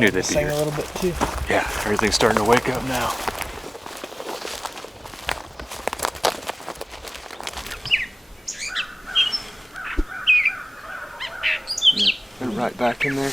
knew they'd be sing here. a little bit too. Yeah, everything's starting to wake up now. Yeah, they're right back in there.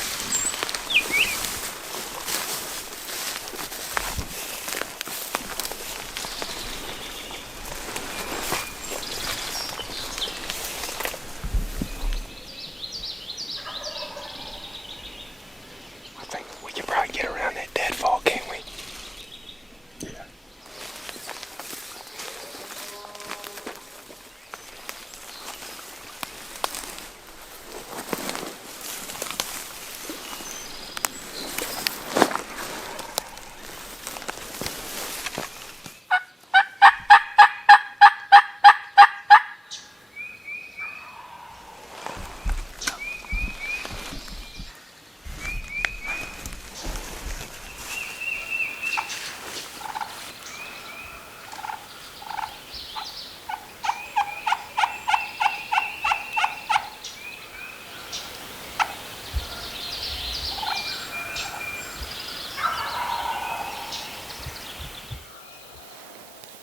I think we can probably get around that deadfall, can't we? Yeah.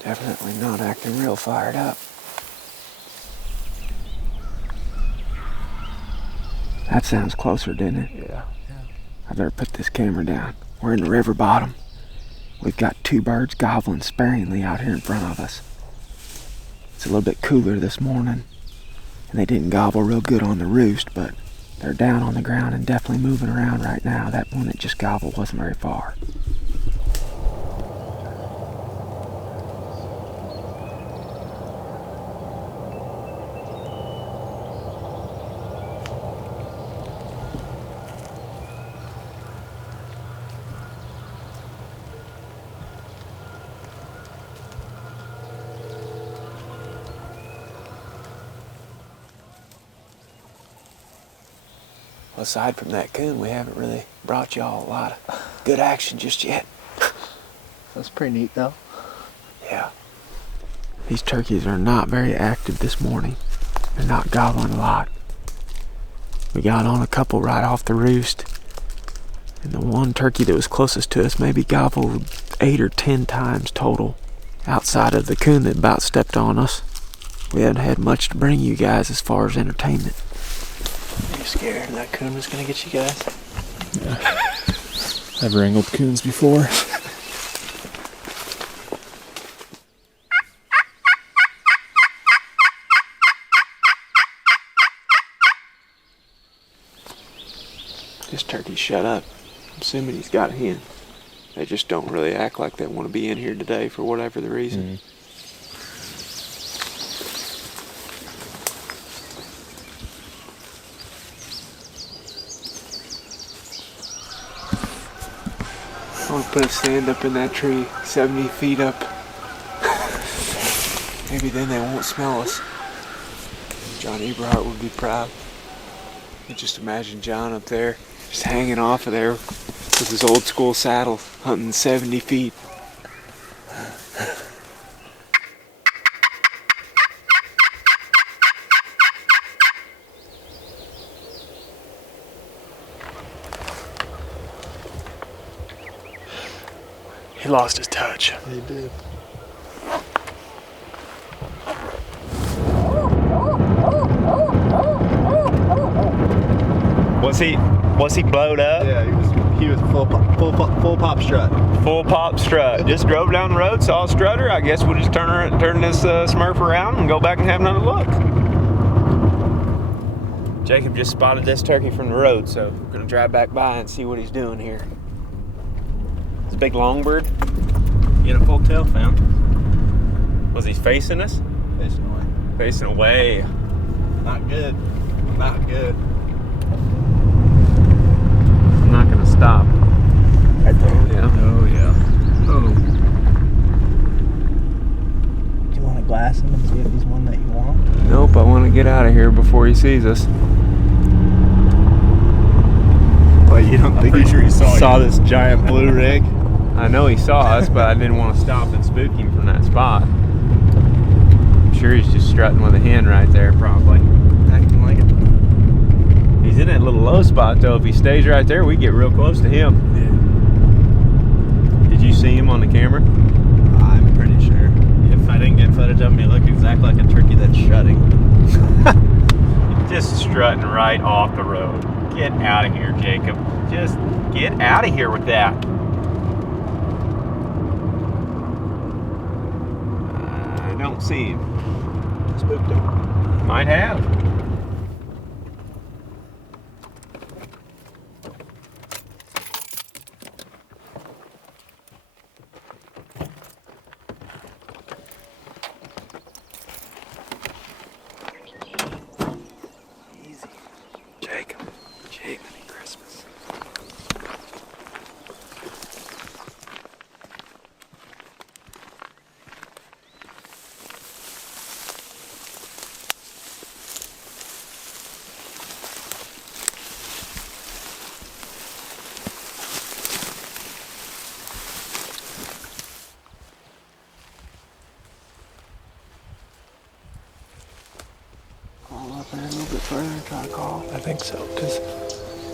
Definitely not acting real fired up. That sounds closer, didn't it? Yeah. I better put this camera down. We're in the river bottom. We've got two birds gobbling sparingly out here in front of us. It's a little bit cooler this morning, and they didn't gobble real good on the roost, but they're down on the ground and definitely moving around right now. That one that just gobbled wasn't very far. Well, aside from that coon, we haven't really brought y'all a lot of good action just yet. That's pretty neat though. Yeah. These turkeys are not very active this morning. They're not gobbling a lot. We got on a couple right off the roost, and the one turkey that was closest to us maybe gobbled 8 or 10 times total, outside of the coon that about stepped on us. We haven't had much to bring you guys as far as entertainment. Are you scared that coon was gonna get you guys? Yeah. I've wrangled coons before. This turkey shut up. I'm assuming he's got a hen. They just don't really act like they want to be in here today for whatever the reason. I want to put a stand up in that tree, 70 feet up. Maybe then they won't smell us. John Eberhardt would be proud. You just imagine John up there, just hanging off of there with his old school saddle, hunting 70 feet. He lost his touch. He did. Was he blowed up? Yeah, he was full pop strut. Full pop strut. Just drove down the road, saw a strutter. I guess we'll just turn this Smurf around and go back and have another look. Jacob just spotted this turkey from the road, so we're gonna drive back by and see what he's doing here. It's a big longbird. You had a full tail found. Was he facing us? Facing away. Facing away. Not good. Not good. I'm not gonna stop. Right there. Yeah. Oh yeah. Oh. Do you want to glass him and see if he's one that you want? Nope, I want to get out of here before he sees us. Well, you don't think pretty sure he saw you. this giant blue rig? I know he saw us, but I didn't want to stop and spook him from that spot. I'm sure he's just strutting with a hen right there, probably. Acting like it. He's in that little low spot though. If he stays right there, we get real close to him. Yeah. Did you see him on the camera? I'm pretty sure. If I didn't get footage of him, he looked exactly like a turkey that's strutting. Just strutting right off the road. Get out of here, Jacob. Just get out of here with that. I don't see him. Spooked him. Might have. Easy. Jacob, Christmas. Call up there a little bit further and try to call. I think so, because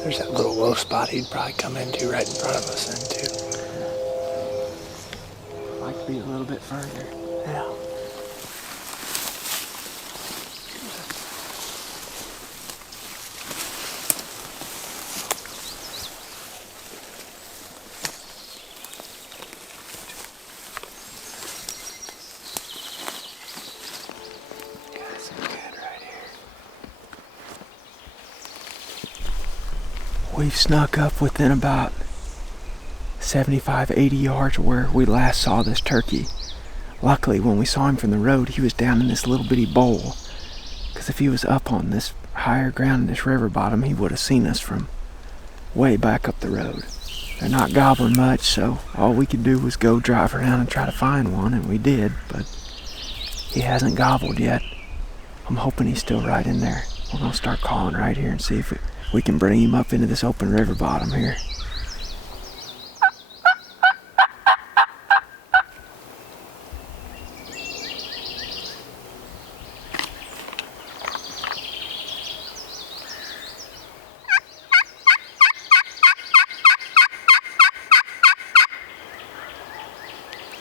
there's that little low spot he'd probably come into right in front of us then too. Like to be a little bit further. Yeah. Got some good right here. We've snuck up within about 75, 80 yards of where we last saw this turkey. Luckily, when we saw him from the road, he was down in this little bitty bowl. Because if he was up on this higher ground in this river bottom, he would have seen us from way back up the road. They're not gobbling much, so all we could do was go drive around and try to find one, and we did, but he hasn't gobbled yet. I'm hoping he's still right in there. We're gonna start calling right here and see if we can bring him up into this open river bottom here.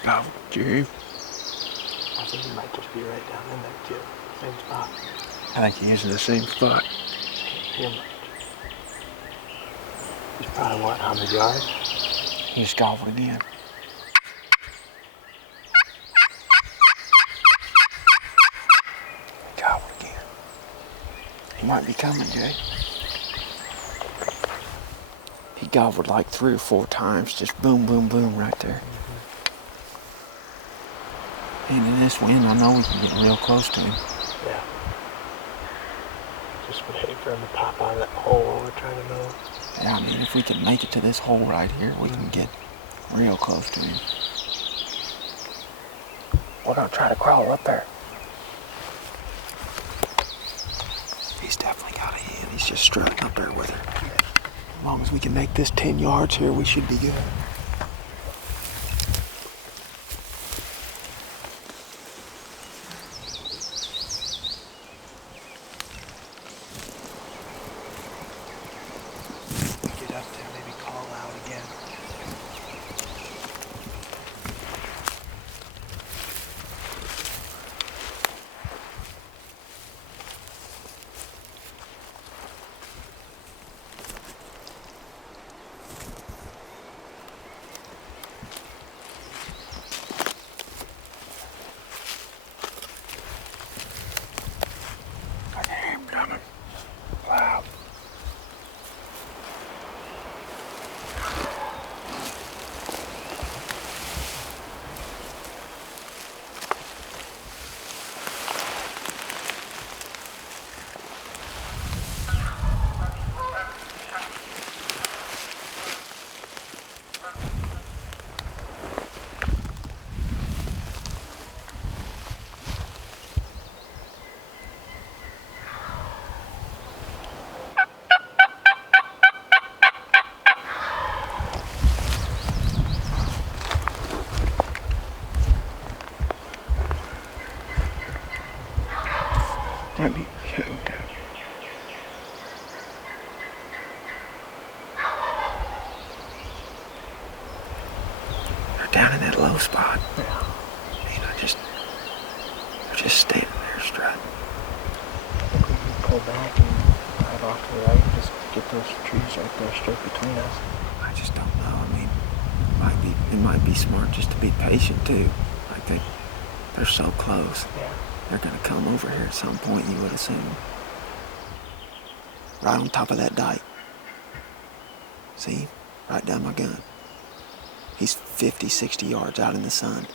Oh, Jerry. I think he might just be right down in there too. Same spot. I think he's in the same spot. Him. He's probably what, 100 yards? He just gobbled again. Gobbled again. He might be coming, Jay. He gobbled like 3 or 4 times, just boom, boom, boom right there. And in this wind, I know we can get real close to him. Yeah. Just wait for him to pop out of that hole while we're trying to know. Yeah, I mean, if we can make it to this hole right here, we can get real close to him. We're gonna try to crawl up there. He's definitely got a hen. He's just strutting up there with her. As long as we can make this 10 yards here, we should be good. Get up there, maybe call out again. I can hear him coming. Wow. Might be. down in that low spot. Yeah. You know, they're just standing there strutting. I think we can pull back and drive off to the right and just get those trees right there straight between us. I just don't know. I mean, it might be smart just to be patient too. Like they're so close. Yeah. They're gonna come over here at some point, you would assume. Right on top of that dike. See? Right down my gun. He's 50, 60 yards out in the sun.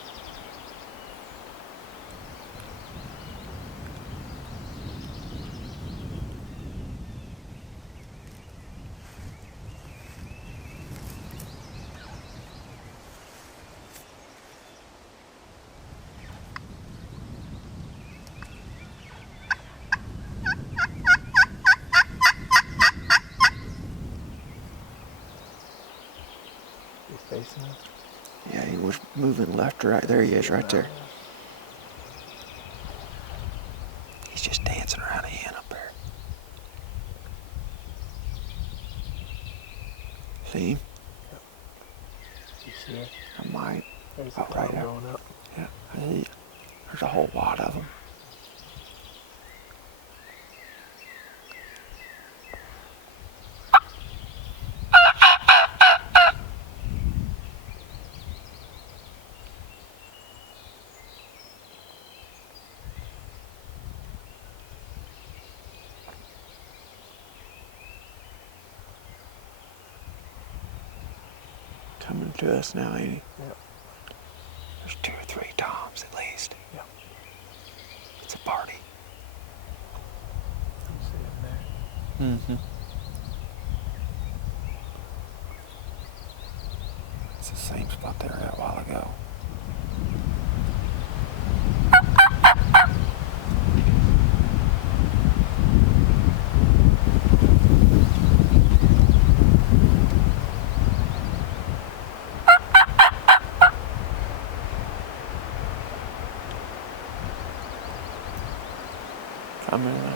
Facing us? Yeah, he was moving left to right. There he is, right there. He's just dancing around a hen up there. See him? Yep. You see it? I might. There's the Right there. going up. Yeah, I see it. There's a whole lot of them. Coming to us now, ain't he? Yep. There's 2 or 3 toms at least. Yep. It's a party. You see him there? Mm-hmm. It's the same spot they were at a while ago. Coming in.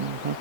Mm-hmm.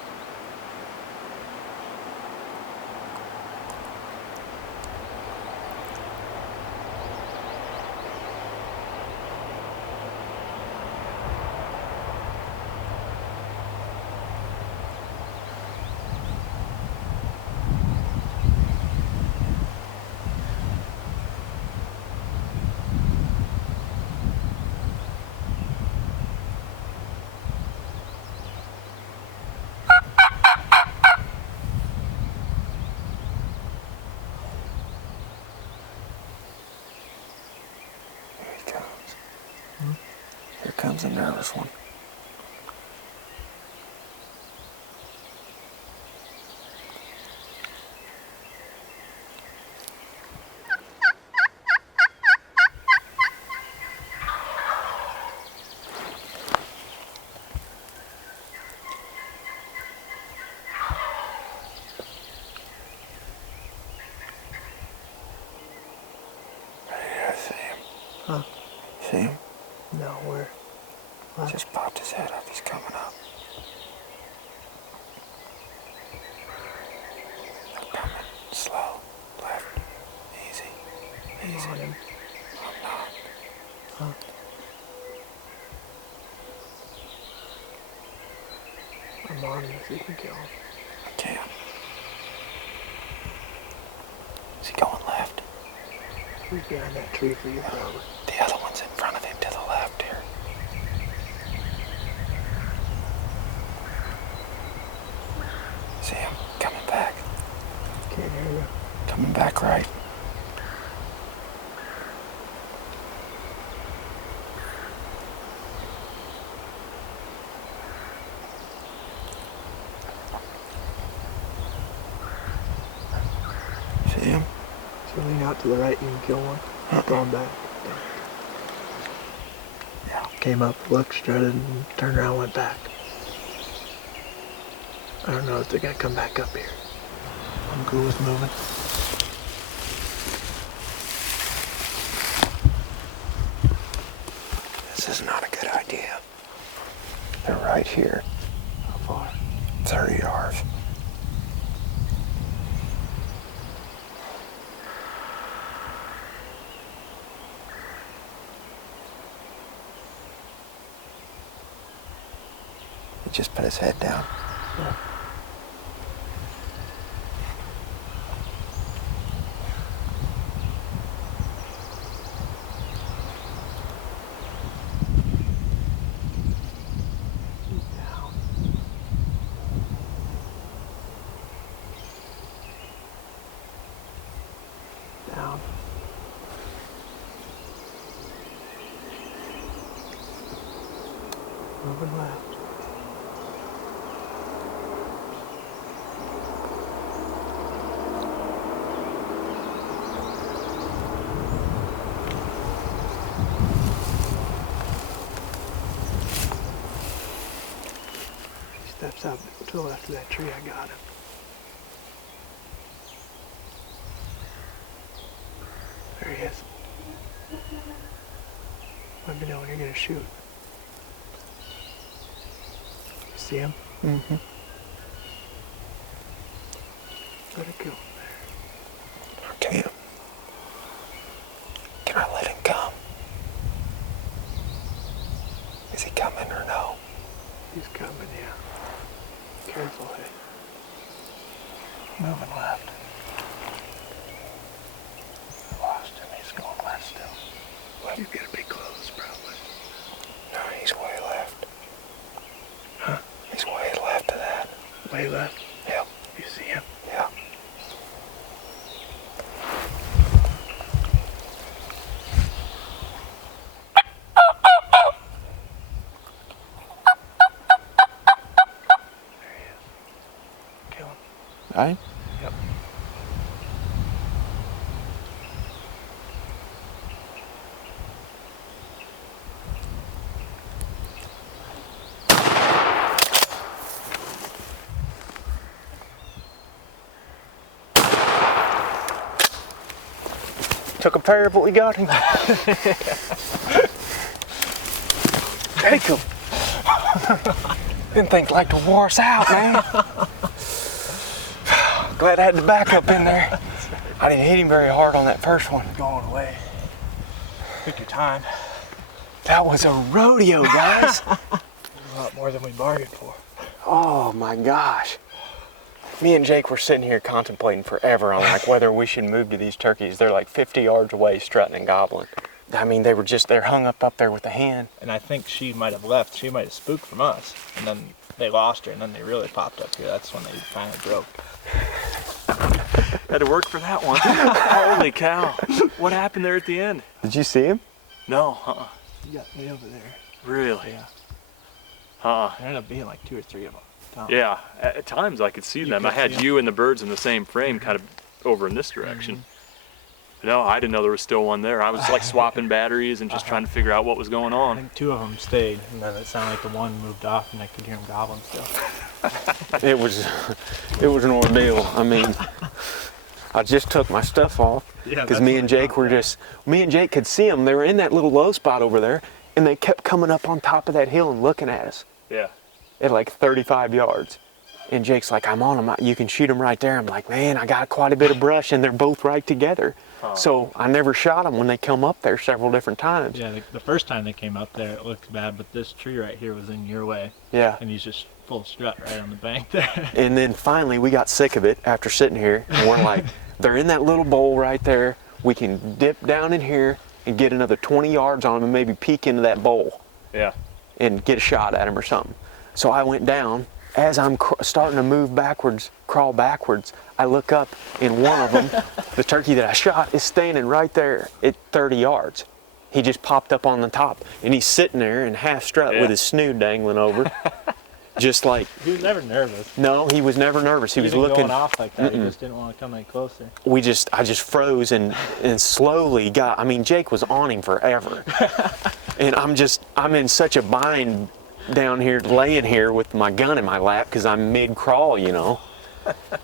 Here comes a nervous one. I see him. Huh? See him? No, where? Just popped his head up. He's coming up. They're coming. Slow. Left. Easy. Easy. On him. I'm not. Huh? I'm on him if you can kill him. I can't. Is he going left? He's behind that tree for you, probably. The other one's in front of him to the left here. See him? Coming back. Can't hear you. Coming back right. See him? So lean out to the right, you can kill one. Going back. Yeah. Came up, looked, strutted, and turned around, went back. I don't know if they're gonna come back up here. I'm cool with moving. This is not a good idea. They're right here. How far? 30 yards. just put his head down. Yeah. Down. Moving left. He steps up to the left of that tree. I got him. There he is. Let me know when you're gonna shoot. You see him? Mm-hmm. Let it go. Okay. Can I let him come? Is he coming or no? He's coming, yeah. Careful, hey. Moving left. Lost him. He's going left still. Well, you've got to be close, probably. No, he's way left. Huh? He's way left of that. Way left? Yep. You see him? Yeah. There he is. Kill him. Right? Yep. Took a pair, but we got him. Take him. Didn't think like to wore us out, man. Glad I had the backup in there. I didn't hit him very hard on that first one. Going away. Took your time. That was a rodeo, guys. A lot more than we bargained for. Oh my gosh. Me and Jake were sitting here contemplating forever on like whether we should move to these turkeys. They're like 50 yards away strutting and gobbling. I mean, they're hung up there with the hen. And I think she might have left. She might have spooked from us. And then they lost her, and then they really popped up here. That's when they finally broke. Had to work for that one. Holy cow. What happened there at the end? Did you see him? No, You got me over there. really? Yeah. Huh. There ended up being like 2 or 3 of them. Yeah, at times I could see them. I could had see 'em. you and the birds in the same frame, kind of over in this direction. No, I didn't know there was still one there. I was like swapping batteries and just trying to figure out what was going I on. think 2 of them stayed, and then it sounded like the one moved off, and I could hear him gobbling still. It was an ordeal. I mean, I just took my stuff off Yeah, because that's me what and I Jake thought, were me and Jake could see them. They were in that little low spot over there, and they kept coming up on top of that hill and looking at us Yeah. at like 35 yards. And Jake's like, I'm on them. You can shoot them right there. I'm like, man, I got quite a bit of brush, and they're both right together. So I never shot them when they come up there several different times. Yeah, the first time they came up there, it looked bad, but this tree right here was in your way, Yeah. and he's just full strut right on the bank there. And then finally we got sick of it after sitting here, and we're like, they're in that little bowl right there. We can dip down in here and get another 20 yards on them and maybe peek into that bowl Yeah. and get a shot at them or something. So I went down. As I'm starting to move backwards, crawl backwards, I look up, and one of them, the turkey that I shot, is standing right there at 30 yards. He just popped up on the top, and he's sitting there in half strut Yeah. with his snoot dangling over. Just like, He was never nervous. no, he was never nervous. He was Even looking. going off like that. He just didn't want to come any closer. I just froze and slowly got, I mean, Jake was on him forever. And I'm in such a bind down here, laying here with my gun in my lap because I'm mid-crawl, you know.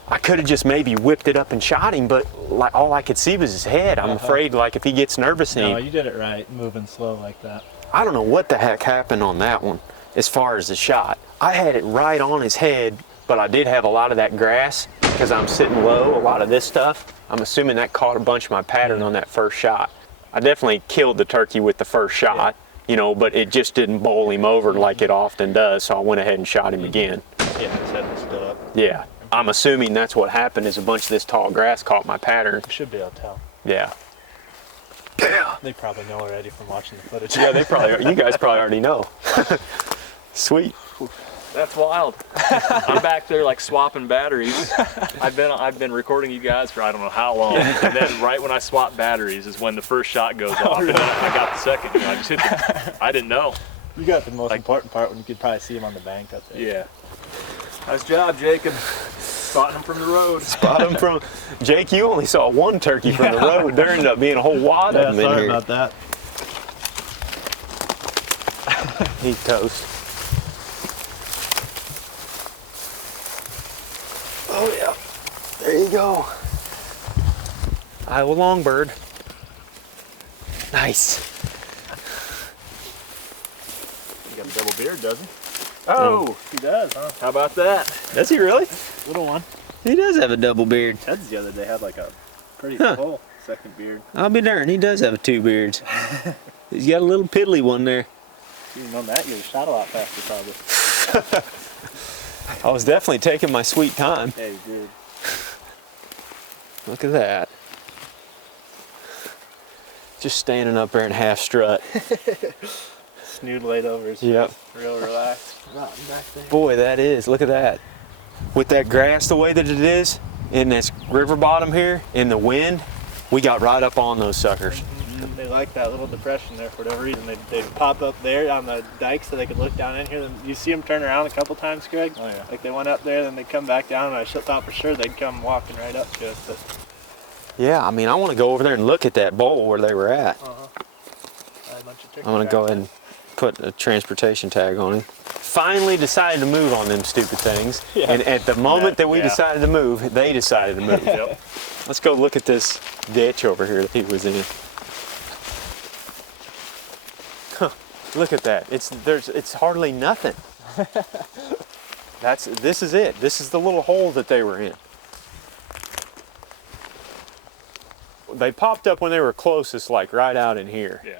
I could have just maybe whipped it up and shot him, but like all I could see was his head. I'm afraid like if he gets nervous, No, you did it right, moving slow like that. I don't know what the heck happened on that one as far as the shot. I had it right on his head, but I did have a lot of that grass because I'm sitting low, a lot of this stuff. I'm assuming that caught a bunch of my pattern on that first shot. I definitely killed the turkey with the first shot. you know, but it just didn't bowl him over like it often does, so I went ahead and shot him again. Yeah, his head was stood up. Yeah, I'm assuming that's what happened, is a bunch of this tall grass caught my pattern. You should be able to tell. Yeah. Yeah. They probably know already from watching the footage. Yeah, they probably, you guys probably already know. Sweet. That's wild. I'm back there like swapping batteries. I've been recording you guys for I don't know how long, and then right when I swap batteries is when the first shot goes off, and then I got the second. You know, I just hit I didn't know. You got the most important part when you could probably see him on the bank up there. Yeah. Nice job, Jacob. Spotting him from the road. Spot him from, Jake, you only saw one turkey from the road. There ended up being a whole wad of them in sorry here. about that. He's toast. Oh yeah, there you go. Iowa longbird. Nice. He got a double beard, does he? Oh, he does, huh? How about that? Does he really? Little one. He does have a double beard. Ted's the other day had like a pretty full second beard. I'll be darned, he does have two beards. He's got a little piddly one there. If you'd known that, you'd have shot a lot faster probably. I was definitely taking my sweet time. Yeah, you did. Look at that. Just standing up there in half strut. Snood laid over his Yep. real relaxed. Rotting back there. Boy, that is. Look at that. With that grass the way that it is, in this river bottom here, in the wind, we got right up on those suckers. They like that little depression there for whatever reason. They'd pop up there on the dike so they could look down in here. Then you see them turn around a couple times, Greg? Oh, yeah. Like they went up there, then they'd come back down, and I thought for sure they'd come walking right up to us. But Yeah, I mean, I want to go over there and look at that bowl where they were at. I had a bunch of turkeys I'm going to go ahead and put a transportation tag on him. Finally decided to move on them stupid things. Yeah. And at the moment that we Yeah. decided to move, they decided to move. Yep. Let's go look at this ditch over here that he was in. Huh, look at that. It's hardly nothing. This is it. This is the little hole that they were in. They popped up when they were closest, like right out in here. Yeah.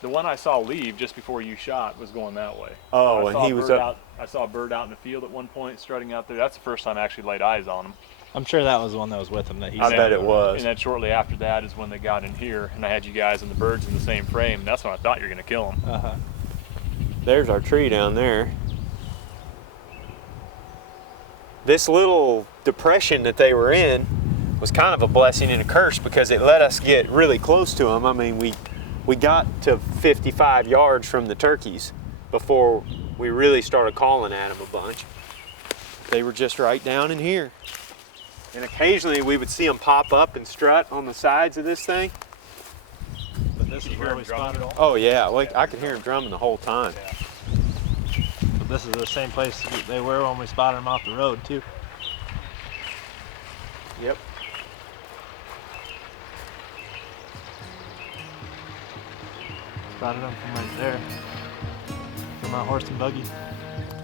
The one I saw leave just before you shot was going that way. Oh, I and saw he a was bird up. out. I saw a bird out in the field at one point strutting out there. That's the first time I actually laid eyes on him. I'm sure that was the one that was with him that he I said. bet it was. And then shortly after that is when they got in here, and I had you guys and the birds in the same frame. And that's when I thought you were gonna kill them. Uh-huh. There's our tree down there. This little depression that they were in was kind of a blessing and a curse because it let us get really close to them. I mean, we got to 55 yards from the turkeys before we really started calling at them a bunch. They were just right down in here. And occasionally we would see them pop up and strut on the sides of this thing. But this is where we spotted all. Oh yeah, like I could hear them drumming the whole time. But this is the same place they were when we spotted them off the road too. Yep. Spotted them from right there. From our horse and buggy.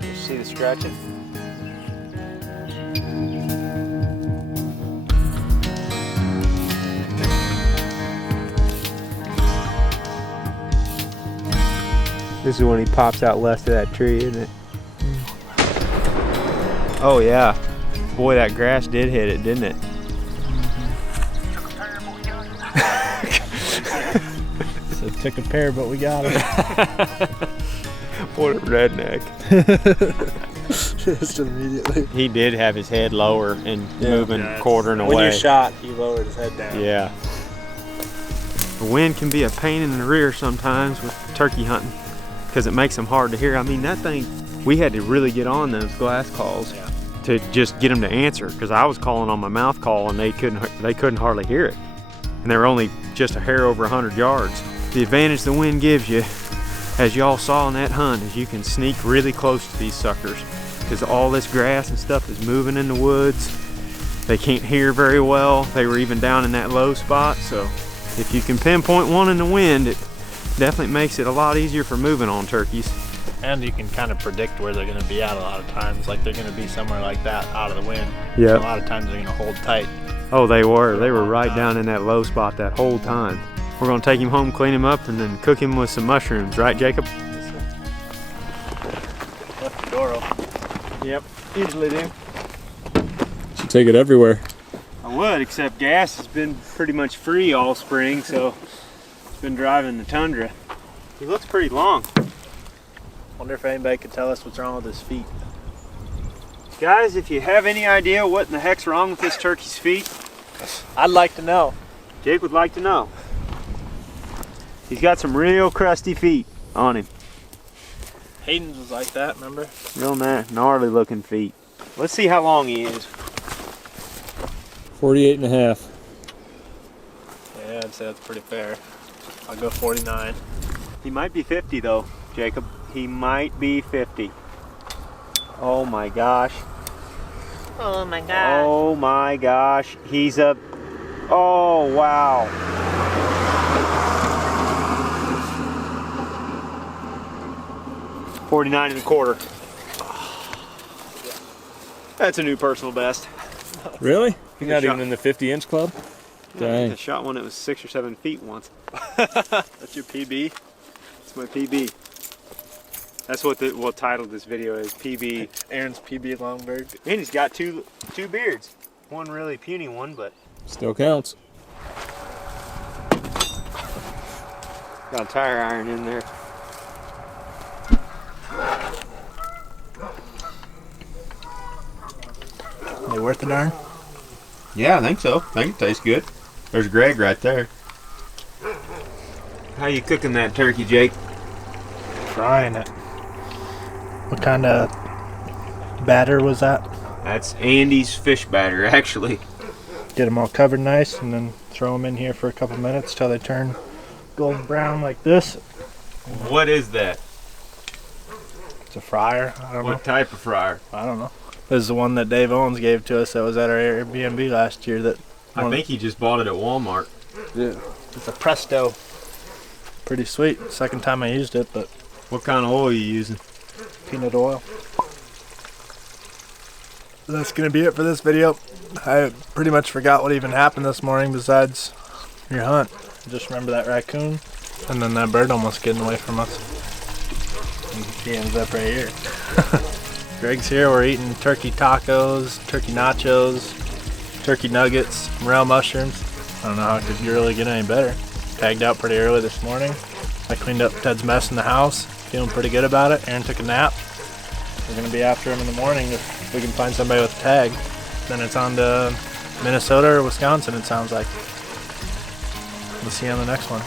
You see the scratching? This is when he pops out west of that tree, isn't it? Oh yeah. Boy, that grass did hit it, didn't it? So it took a pair, but we got him. What a redneck. Just immediately. He did have his head lower and moving, quartering away. When you shot, he lowered his head down. Yeah. The wind can be a pain in the rear sometimes with turkey hunting because it makes them hard to hear. I mean, that thing, we had to really get on those glass calls to just get them to answer because I was calling on my mouth call and they couldn't hardly hear it. And they were only just a hair over 100 yards. The advantage the wind gives you, as y'all saw in that hunt, is you can sneak really close to these suckers because all this grass and stuff is moving in the woods. They can't hear very well. They were even down in that low spot, so if you can pinpoint one in the wind, it definitely makes it a lot easier for moving on turkeys. And you can kind of predict where they're going to be at a lot of times. Like they're going to be somewhere like that out of the wind. Yeah. A lot of times they're going to hold tight. Oh, they were. They were right down in that low spot that whole time. We're gonna take him home, clean him up, and then cook him with some mushrooms, right, Jacob? Yes, sir. Left the door open. Yep, usually do. Should take it everywhere. I would, except gas has been pretty much free all spring, so it's been driving the Tundra. He looks pretty long. Wonder if anybody could tell us what's wrong with his feet. Guys, if you have any idea what in the heck's wrong with this turkey's feet, I'd like to know. Jake would like to know. He's got some real crusty feet on him. Hayden's was like that, remember? Real gnarly looking feet. Let's see how long he is. 48 and a half. Yeah, I'd say that's pretty fair. I'll go 49. He might be 50 though, Jacob. He might be 50. Oh my gosh. Oh my god. Oh my gosh. He's a... Oh wow. $49 and a quarter. That's a new personal best. Really? You're not shot. even in the 50-inch club? Dang. I shot one that was 6 or 7 feet once. That's your PB? That's my PB. That's what we'll title this video is, PB. Aaron's PB Longbird. And he's got two beards. One really puny one, but Still counts. got a tire iron in there. They worth the darn? Yeah, I think so. I think it tastes good. There's Greg right there. How you cooking that turkey, Jake? Frying it. What kind of batter was that? That's Andy's fish batter, actually. Get them all covered nice and then throw them in here for a couple minutes till they turn golden brown like this. What is that? It's a fryer. I don't know. What type of fryer? I don't know. This is the one that Dave Owens gave to us that was at our Airbnb last year. That I think he just bought it at Walmart. Yeah. It's a Presto. Pretty sweet. Second time I used it, but What kind of oil are you using? peanut oil. That's gonna be it for this video. I pretty much forgot what even happened this morning besides your hunt. I just remember that raccoon and then that bird almost getting away from us. And he ends up right here. Greg's here. We're eating turkey tacos, turkey nachos, turkey nuggets, morel mushrooms. I don't know how it could really get any better. Tagged out pretty early this morning. I cleaned up Ted's mess in the house. Feeling pretty good about it. Aaron took a nap. We're going to be after him in the morning if we can find somebody with a tag. Then it's on to Minnesota or Wisconsin, it sounds like. We'll see you on the next one.